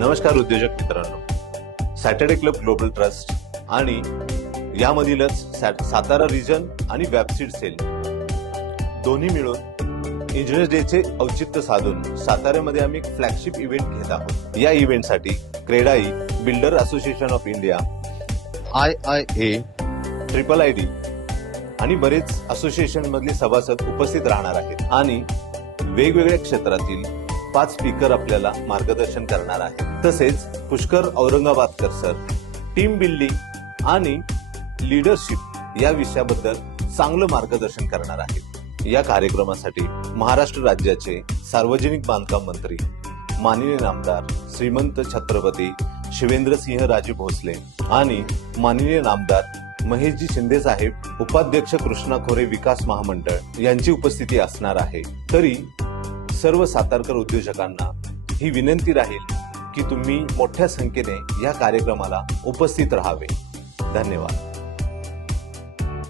नमस्कार उद्योजक मित्रांनो, सॅटर्डे क्लब ग्लोबल ट्रस्ट आणि यामधीलच सातारा रिजन आणि वेबसीड सेल दोन्ही मिळून इंजिनियर्स डेचे औचित्य साधून साताऱ्यामध्ये आम्ही एक फ्लॅगशिप इव्हेंट घेत आहोत। या इव्हेंटसाठी CREDAI, builder association of India, IIA, IIID आणि बरेच असोसिएशन मधले सभासद उपस्थित राहणार आहेत आणि वेगवेगळ्या क्षेत्रातील 5 स्पीकर आपल्याला मार्गदर्शन करणार आहेत। तसेच Pushkar Aurangabadkar sir team building आणि लीडरशिप या विषयाबद्दल चांगलं मार्गदर्शन करणार आहेत। या कार्यक्रमासाठी महाराष्ट्र राज्याचे सार्वजनिक बांधकाम मंत्री माननीय नामदार श्रीमंत छत्रपती शिवेंद्रसिंह राजे भोसले आणि माननीय नामदार महेशजी शिंदे साहेब, उपाध्यक्ष कृष्णा खोरे विकास महामंडळ यांची उपस्थिती असणार आहे। तरी सर्व सातारकर उद्योजकांना ही विनंती राहील की तुम्ही मोठ्या संख्येने या कार्यक्रमाला उपस्थित राहावे। धन्यवाद।